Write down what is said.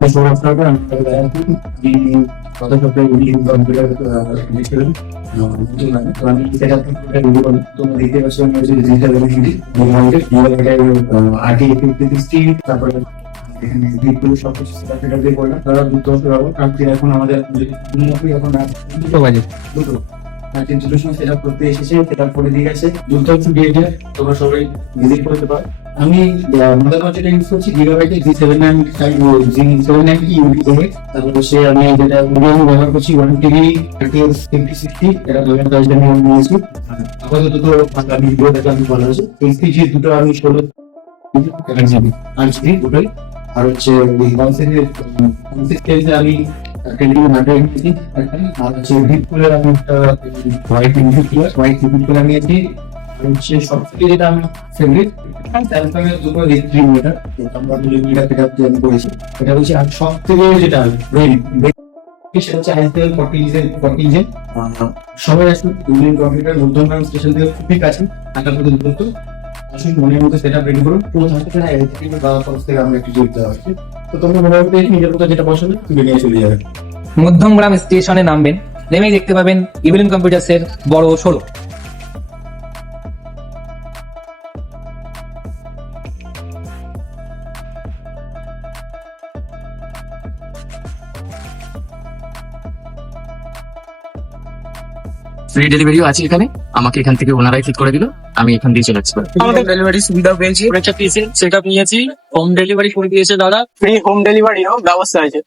আপনাকে আমি গত সপ্তাহে কম্পিউটার দিয়েছিলাম। তো আমি সেটা তোমরা দেখতে পাচ্ছ আমি হচ্ছে ডিজিটাল আগে 50-60 তারপরে এখানে বিপুল সবকিছু সেটা দিয়ে করলাম। তারা দুটো পাবো কারণ এখন আমাদের এখন দুটো বাজে দুটো দুটোর সময় সেটা করতে এসেছে, সেটা করে দিয়ে গেছে। দুটো হচ্ছে ডিএডে তোমরা সবাই ভিজিট করতে পারো। আমি মাদারবোর্ড যেটা ইউজ করছি গিগাবাইটে G795 G790 ইউবি। তারপরে সে আমি যেটা মিডিয়াম ব্যবহার করছি 1TB RTX 5060 এটা 2010 এর আমি নিয়েছি। আপাতত দুটো আমি ভিডিও দেখে আমি বলা হয়েছে HPG দুটো আমি 16 জিবি 8GB দুটোই। আর হচ্ছে কনসিস্টেন্সি আমি টেলিভিশন হার্ডওয়্যার নিয়েছি আর হচ্ছে ডিপ কুলার আমি একটা হোয়াইট ডিপ কুলার নিয়েছি। হচ্ছে সবথেকে যেটা আমার ফেভারিট স্যামসাং এর দুটো রেড মিটার আমরা মিটার থেকে আমি করেছি। এটা হচ্ছে আর সব থেকে যেটা সেটা হচ্ছে আইএসএল 40 জেন। সবাই আসলে ইউনিয়ন কম্পিউটার নন্দনগ্রাম স্টেশন থেকে খুবই কাছে, টাকা মধ্যে দূরত্ব। আসলে মনের মধ্যে সেটা রেডি করুন। পুরো হাসপাতাল বা খরচ থেকে আমরা একটু জড়িত হচ্ছে। তো তোমরা মোটামুটি নিজের মতো যেটা পছন্দ তুলে নিয়ে চলে যাবে। মধ্যমগ্রাম স্টেশনে নামবেন, নেমেই দেখতে পাবেন ইভিলিন কম্পিউটার্স এর বড় শোরুম। ফ্রি ডেলিভারিও আছে এখানে, আমাকে এখান থেকে ওনারাই ঠিক করে দিল, আমি এখান দিয়ে চলে আসতে পারি। আমাদের ডেলিভারি সুবিধা পেয়েছি, একটা পিসি সেটআপ নিয়েছি, হোম ডেলিভারি করে দিয়েছে দাদা, ফ্রি হোম ডেলিভারিও ব্যবস্থা আছে।